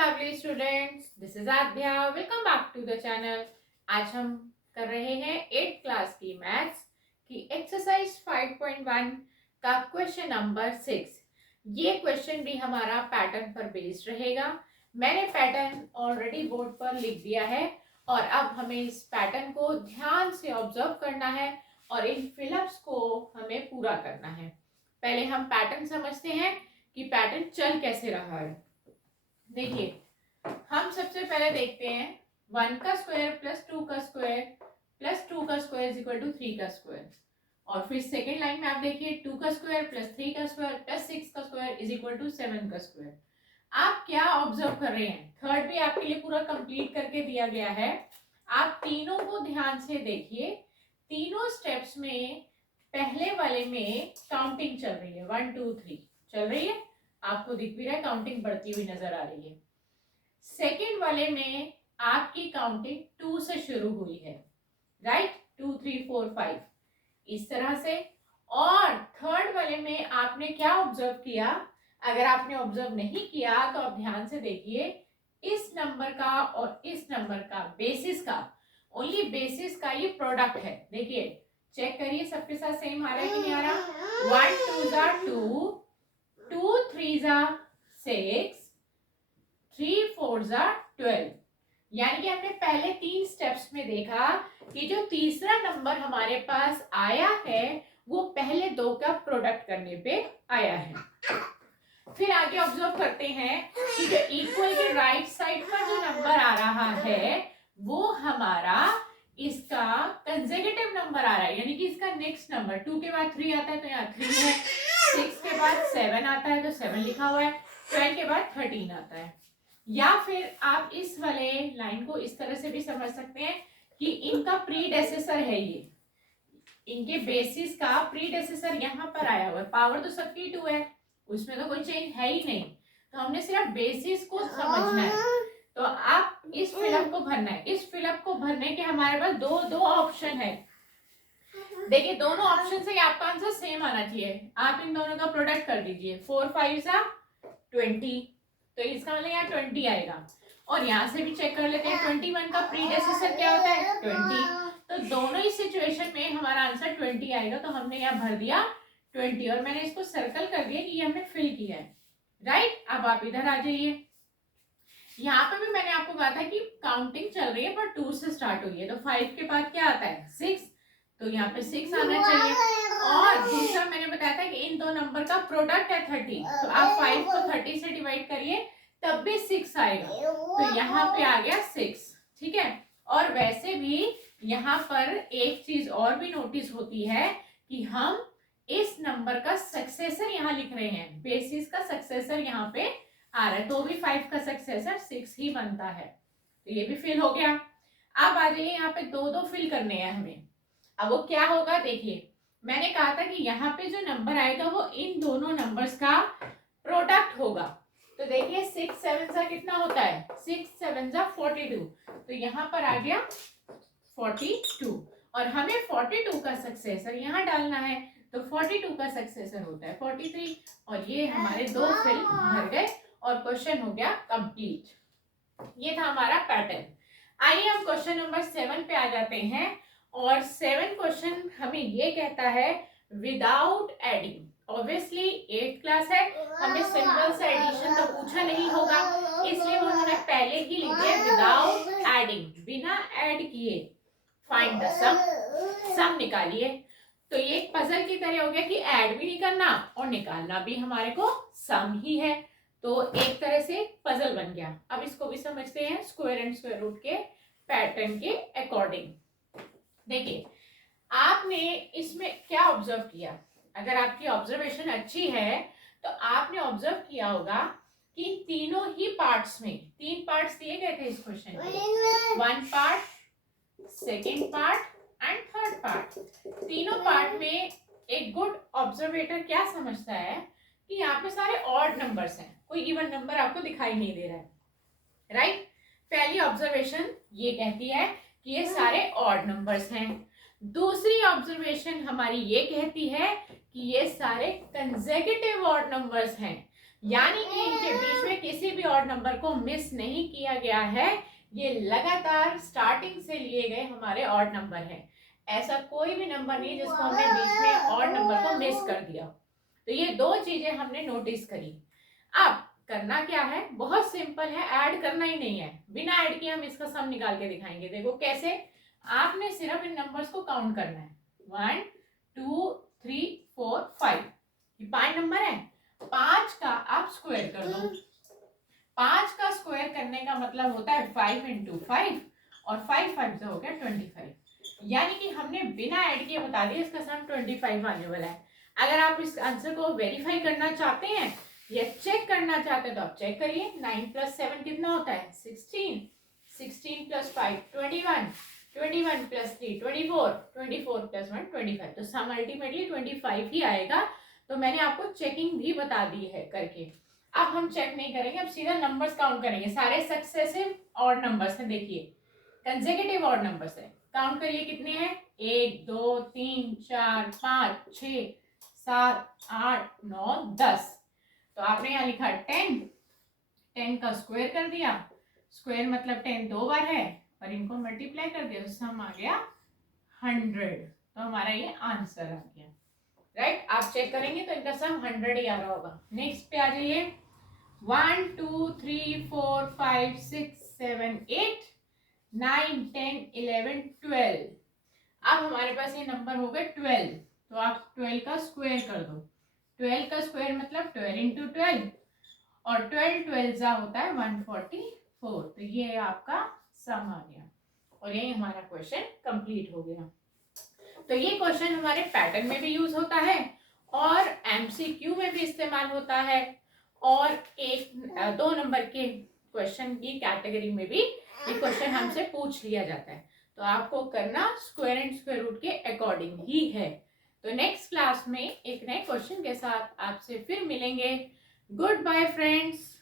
lovely students, this is Adhya. Welcome back to the channel. आज हम कर रहे हैं 8th क्लास की मैथ्स की एक्सरसाइज 5.1 का क्वेश्चन नंबर 6। ये क्वेश्चन भी हमारा पैटर्न पर बेस्ड रहेगा। मैंने पैटर्न ऑलरेडी बोर्ड पर लिख दिया है और अब हमें इस पैटर्न को ध्यान से ऑब्जर्व करना है और इन फिलअप्स को हमें पूरा करना है। पहले हम पैटर्न समझते हैं कि पैटर्न चल कैसे रहा है। देखिए, हम सबसे पहले देखते हैं 1 का स्क्वायर प्लस 2 का स्क्वायर प्लस 2 का स्क्वायर इज इक्वल टू 3 का स्क्वायर। और फिर सेकेंड लाइन में आप देखिए 2 का स्क्वायर प्लस 3 का स्क्वायर प्लस 6 का स्क्वायर इज इक्वल टू 7 का स्क्वायर। आप क्या ऑब्जर्व कर रहे हैं? थर्ड भी आपके लिए पूरा कंप्लीट करके दिया गया है। आप तीनों को ध्यान से देखिए। तीनों स्टेप्स में पहले वाले में काउंटिंग चल रही है, 1 2 3 चल रही है, आपको दिख भी रहा है, काउंटिंग बढ़ती हुई नजर आ रही है। सेकेंड वाले में आपकी काउंटिंग 2 से शुरू हुई है, राइट, 2 3 4 5 इस तरह से। और थर्ड वाले में आपने क्या ऑब्जर्व किया? अगर आपने ऑब्जर्व नहीं किया तो आप ध्यान से देखिए, इस नंबर का और इस नंबर का बेसिस का, ओनली बेसिस का ये प्रोडक्ट है। देखिए, चेक करिए सबके साथ सेम आ रहा है कि नहीं आ रहा। 1 2 जा 2, 2 3 जा 6, 3 4 जा 12। यानी कि हमने पहले 3 स्टेप्स में देखा कि जो तीसरा नंबर हमारे पास आया है वो पहले 2 का प्रोडक्ट करने पे आया है। फिर आगे ऑब्जर्व करते हैं कि जो इक्वल के राइट साइड पर जो नंबर आ रहा है वो हमारा इसका कंसेक्यूटिव नंबर आ रहा है, यानी कि इसका नेक्स्ट नंबर 2 के बाद 3 आता है तो यहाँ 3 है, 6 के बाद 7 आता है तो 7 लिखा हुआ है, 12 के बाद 13 आता है। या फिर आप इस वाले लाइन को इस तरह से भी समझ सकते हैं कि इनका प्रीडेसेसर है, ये इनके बेसिस का प्रीडेसेसर यहाँ पर आया हुआ है। पावर तो सबकी 2 है, उसमें तो कोई चेंज है ही नहीं, तो हमने सिर्फ बेसिस को समझना है। तो आप इस फिलअप को भरना है। इस फिलअप को भरने के हमारे पास दो ऑप्शन है। देखिए, दोनों ऑप्शन से आपका आंसर सेम आना चाहिए। आप इन दोनों का प्रोडक्ट कर दीजिए, 4 5 जा 20, तो इसका मतलब यहाँ 20 आएगा। और यहाँ से भी चेक कर लेते हैं 21 का प्रीडेसेसर क्या होता है, 20। तो दोनों ही सिचुएशन में हमारा आंसर 20 आएगा, तो हमने यहाँ भर दिया 20 और मैंने इसको सर्कल कर दिया कि ये हमने फिल किया है, राइट। अब आप इधर आ जाइए। यहाँ पे भी मैंने आपको कहा था कि काउंटिंग चल रही है पर 2 से स्टार्ट हुई है, तो 5 के बाद क्या आता है, 6, तो यहाँ पे 6 आना चाहिए। और दूसरा मैंने बताया था कि इन दो नंबर का प्रोडक्ट है 30, तो आप 5 को 30 से डिवाइड करिए तब भी 6 आएगा, तो यहाँ पे आ गया 6, ठीक है। और वैसे भी यहाँ पर एक चीज और भी नोटिस होती है कि हम इस नंबर का सक्सेसर यहाँ लिख रहे हैं, बेसिस का सक्सेसर यहाँ पे आ रहा है, तो भी 5 का सक्सेसर 6 ही बनता है, तो ये भी फिल हो गया। अब आ जाइए, यहाँ पे दो फिल करने हैं हमें। अब वो क्या होगा, देखिए मैंने कहा था कि यहाँ पे जो नंबर आएगा वो इन दोनों नंबर्स का प्रोडक्ट होगा। तो देखिए 6 7 जा कितना होता है, 6 7 जा 42, तो यहाँ पर आ गया 42 और हमें 42 का सक्सेसर यहाँ डालना है, तो 42 का सक्सेसर होता है 43 और ये हमारे 2 फिल भर गए और क्वेश्चन हो गया कंप्लीट। ये था हमारा पैटर्न। आइए हम क्वेश्चन नंबर 7 पे आ जाते हैं और 7 क्वेश्चन हमें ये कहता है without adding. Obviously 8th class है, हमें सिंपल सा एडिशन तो पूछा नहीं होगा, इसलिए उन्होंने पहले ही लिख दिया विदाउट एडिंग, बिना ऐड किए फाइंड द सम निकालिए। तो ये एक पजल की तरह हो गया कि ऐड भी नहीं करना और निकालना भी हमारे को सम ही है, तो एक तरह से पजल बन गया। अब इसको भी समझते हैं स्क्वायर एंड स्क्वायर रूट के पैटर्न के अकॉर्डिंग। देखिए, आपने इसमें क्या ऑब्जर्व किया? अगर आपकी ऑब्जर्वेशन अच्छी है तो आपने ऑब्जर्व किया होगा कि तीनों ही पार्ट्स में 3 पार्ट्स दिए गए थे इस क्वेश्चन के, 1 part, second part and third part. तीनों पार्ट में एक गुड ऑब्जर्वेटर क्या समझता है कि यहाँ पे सारे ऑड नंबर्स हैं, कोई इवन नंबर आपको दिखाई नहीं दे रहा है, राइट। पहली ऑब्जर्वेशन ये कहती है कि ये सारे ऑड नंबर्स हैं। दूसरी ऑब्जर्वेशन हमारी ये कहती है कि ये सारे कंसेक्यूटिव ऑड नंबर्स हैं। यानी कि इनके बीच में किसी भी ऑड नंबर को मिस नहीं किया गया है। ये लगातार स्टार्टिंग से लिए गए हमारे ऑड नंबर हैं। ऐसा कोई भी नंबर नहीं जिसको हमने बीच में ऑड नंबर को मिस कर दिया। तो ये दो चीजें हमने नोटिस करी। अब करना क्या है, बहुत सिंपल है, ऐड करना ही नहीं है। बिना ऐड किए हम इसका सम निकाल के दिखाएंगे। देखो कैसे, आपने सिर्फ इन नंबर्स को काउंट करना है। 1 2 3 4 5, ये 5 नंबर है। 5 का आप स्क्वायर कर दो। 5 का स्क्वायर करने का मतलब होता है 5 इंटू 5, और 5 5 से हो गया 25। यानी कि हमने बिना ऐड किए बता दिया इसका सम 25 आने वाला है। अगर आप इस आंसर को वेरीफाई करना चाहते हैं या चेक करना चाहते हैं तो आप चेक करिए। 9 + 7 कितना होता है, 16। 16 + 5 21, 21 + 3 24, 24 + 1 25। तो सम अल्टीमेटली 25 ही आएगा। तो मैंने आपको चेकिंग भी बता दी है करके। अब हम चेक नहीं करेंगे, अब सीधा नंबर्स काउंट करेंगे। सारे सक्सेसिव ऑड नंबर्स हैं, देखिए कंसेक्यूटिव ऑड नंबर्स है। काउंट करिए कितने हैं, 1 2 3 4 5 6 7 8 9 10। तो आपने यहाँ लिखा 10, 10 का स्क्वायर कर दिया। स्क्वायर मतलब 10 दो बार है, और इनको मल्टीप्लाई कर दिया तो सम आ गया 100। तो हमारा ये आंसर आ गया। राइट, आप चेक करेंगे तो इनका सम 100 ही आ रहा होगा। नेक्स्ट पे आ जाइए। 1 2 3 4 5 6 7 8 9 10 11 12। अब हमारे पास ये नंबर हो गए 12। तो आप 12 का स्क्वायर कर दो। 12 का स्क्वायर मतलब 12 इंटू 12, और 12 12 होता है 144। तो ये आपका सम आ गया, और ये हमारा क्वेश्चन कंप्लीट हो गया। तो ये क्वेश्चन हमारे पैटर्न में भी यूज होता है, और एमसीक्यू में भी इस्तेमाल होता है, और एक 2 नंबर के क्वेश्चन की कैटेगरी में भी ये क्वेश्चन हमसे पूछ लिया जाता है। तो आपको करना स्क्वायर एंड स्क्वायर रूट के अकॉर्डिंग ही है। तो नेक्स्ट क्लास में एक नए क्वेश्चन के साथ आपसे फिर मिलेंगे। Goodbye friends.